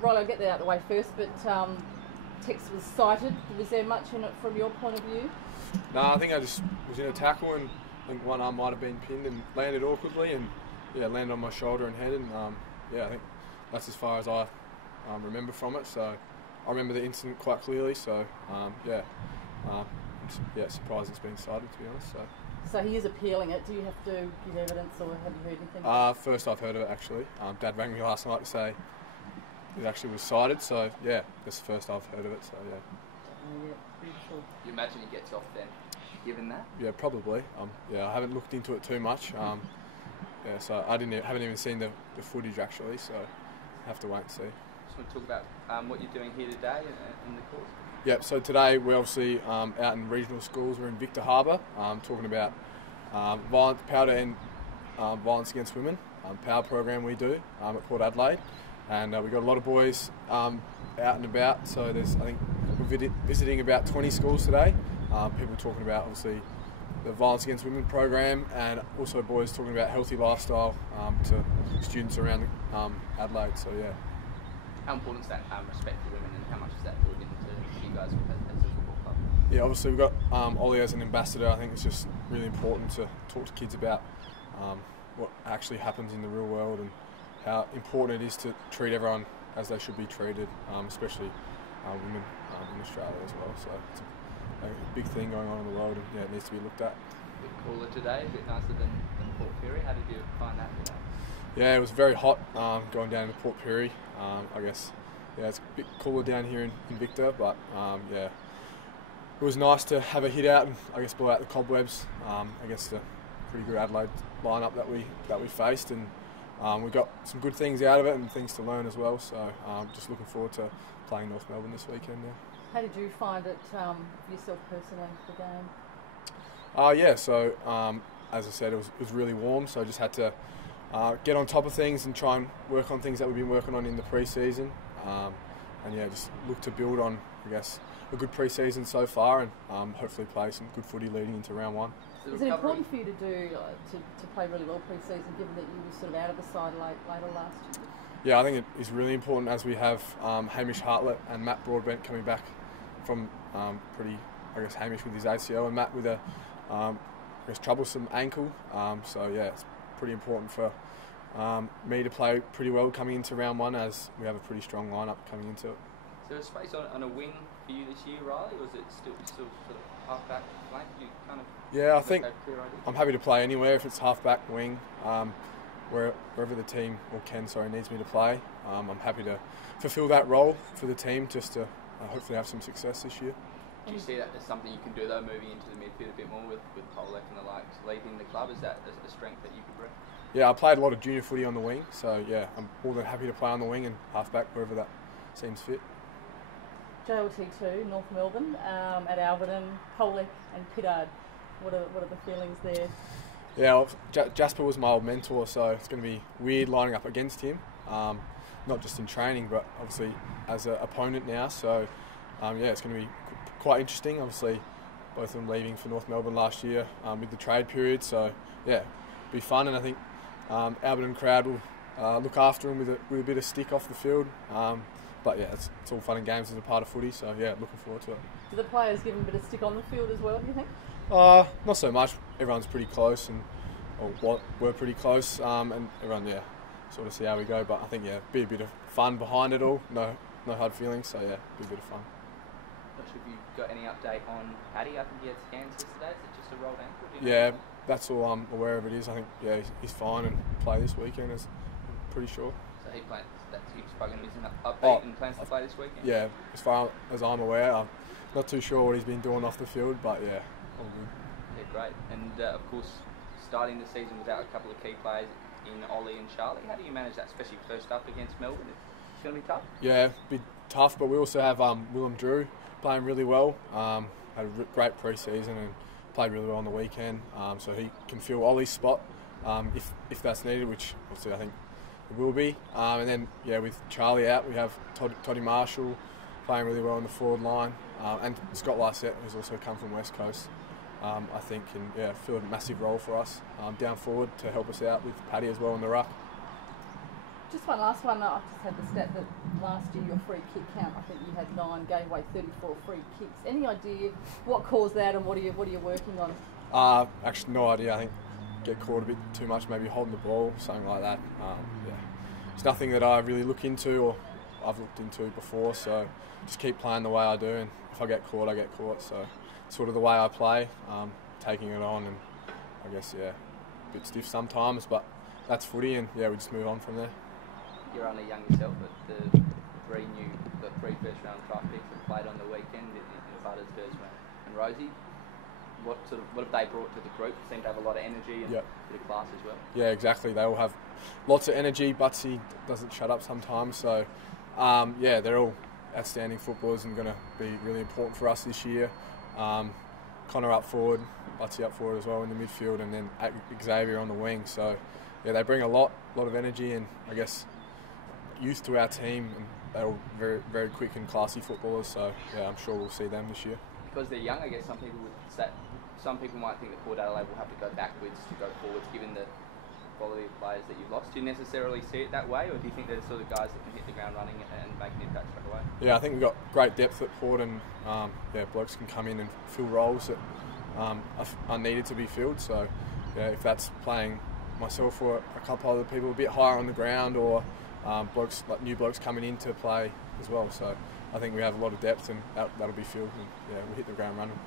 Riley, I'll get that out of the way first, but Tex was sighted. Was there much in it from your point of view? No, I think I just was in a tackle and I think one arm might have been pinned and landed awkwardly and landed on my shoulder and head and I think that's as far as I remember from it. So I remember the incident quite clearly. So surprised it's been cited, to be honest. So he is appealing it. Do you have to give evidence or have you heard anything? First I've heard of it actually. Dad rang me last night to say it actually was cited. So yeah, this is the first I've heard of it. So yeah. Beautiful. You imagine he gets off then, given that? Yeah, probably. I haven't looked into it too much. So I haven't even seen the footage actually. So I have to wait and see. Just want to talk about what you're doing here today in the course. Yep, so today we're obviously out in regional schools. We're in Victor Harbour, talking about powder and violence against women, power program we do at Port Adelaide. And we've got a lot of boys out and about, so I think we're visiting about 20 schools today. People talking about obviously the violence against women program and also boys talking about healthy lifestyle to students around Adelaide, so yeah. How important is that respect for women and how much does that build into you guys as a football club? Yeah, obviously we've got Ollie as an ambassador. I think it's just really important to talk to kids about what actually happens in the real world and how important it is to treat everyone as they should be treated, especially women in Australia as well. So it's a big thing going on in the world and it needs to be looked at. A bit cooler today, a bit nicer than Port Pirie. How did you find that today? Yeah, it was very hot going down to Port Pirie. I guess it's a bit cooler down here in Victor, but it was nice to have a hit out and I guess blow out the cobwebs against a pretty good Adelaide lineup that we faced, and we got some good things out of it and things to learn as well. So just looking forward to playing North Melbourne this weekend now. How did you find it yourself personally, the game? So as I said, it was really warm, so I just had to get on top of things and try and work on things that we've been working on in the pre-season. Just look to build on, I guess, a good pre-season so far and hopefully play some good footy leading into round one. Is it important for you to do to play really well pre-season, given that you were sort of out of the side later last year? Yeah, I think it is really important as we have Hamish Hartlett and Matt Broadbent coming back from Hamish with his ACL and Matt with a troublesome ankle. It's pretty important for me to play pretty well coming into round one, as we have a pretty strong lineup coming into it. Is there a space on a wing for you this year, Riley, or is it still sort of half-back flank? You kind of I think I'm happy to play anywhere, if it's half-back, wing, wherever the team needs me to play. I'm happy to fulfil that role for the team, just to hopefully have some success this year. Do you see that as something you can do though, moving into the midfield a bit more with Polek and the likes leaving the club? Is that a strength that you could bring? Yeah, I played a lot of junior footy on the wing, so yeah, I'm more than happy to play on the wing and half-back, wherever that seems fit. JLT2, North Melbourne, at Alberton, Polek and Pittard. What are the feelings there? Yeah, well, Jasper was my old mentor, so it's going to be weird lining up against him, not just in training, but obviously as an opponent now. So it's going to be quite interesting. Obviously, both of them leaving for North Melbourne last year with the trade period. So yeah, it'll be fun, and I think Alberton crowd will look after him with a bit of stick off the field. But yeah, it's all fun and games as a part of footy. So yeah, looking forward to it. Do the players give him a bit of stick on the field as well, do you think? Not so much. Everyone's pretty close, we're pretty close, and everyone sort of see how we go. But I think be a bit of fun behind it all. No hard feelings. So yeah, be a bit of fun. Not sure if you got any update on Paddy. I think he had scans yesterday. Is it just a rolled ankle? Yeah, that's all I'm aware of. It is. I think he's fine and play this weekend. I'm pretty sure. So he plans. He's probably going to miss an update and plans to play this weekend. Yeah, as far as I'm aware, I'm not too sure what he's been doing off the field, but yeah, all good. Yeah, great. And of course, starting the season without a couple of key players in Ollie and Charlie, how do you manage that, especially first up against Melbourne? It's going to be tough. Yeah, be tough, but we also have Willem Drew playing really well. Had a great pre-season and played really well on the weekend, so he can fill Ollie's spot if that's needed, which obviously I think it will be. And then with Charlie out, we have Toddy Marshall playing really well on the forward line, and Scott Lysette, who's also come from West Coast, I think can filled a massive role for us down forward to help us out with Paddy as well in the ruck. Just one last one. I just had the stat that last year your free kick count, I think you had 9, gave away 34 free kicks. Any idea what caused that, and what are you working on? Actually, no idea. I think get caught a bit too much, maybe holding the ball, something like that. Yeah, it's nothing that I really look into or I've looked into before. So just keep playing the way I do, and if I get caught, I get caught. So it's sort of the way I play, taking it on, and I guess a bit stiff sometimes, but that's footy, and we just move on from there. You're only young yourself, but the three first round draft picks that played on the weekend in Butters, Dersman and Rosie. What have they brought to the group? Seem to have a lot of energy and a bit of class as well. Yeah, exactly. They all have lots of energy. Butsy doesn't shut up sometimes, so they're all outstanding footballers and going to be really important for us this year. Connor up forward, Butsy up forward as well in the midfield, and then Xavier on the wing. So they bring a lot of energy and I guess youth to our team, and they're all very, very quick and classy footballers. So I'm sure we'll see them this year. Because they're young, I guess some people might think that Port Adelaide will have to go backwards to go forwards, given the quality of players that you've lost. Do you necessarily see it that way, or do you think they're the sort of guys that can hit the ground running and make an impact straight away? Yeah, I think we've got great depth at Port, and blokes can come in and fill roles that are needed to be filled. So if that's playing myself or a couple other people a bit higher on the ground, or new blokes coming in to play as well. So I think we have a lot of depth, and that'll be filled, and we'll hit the ground running.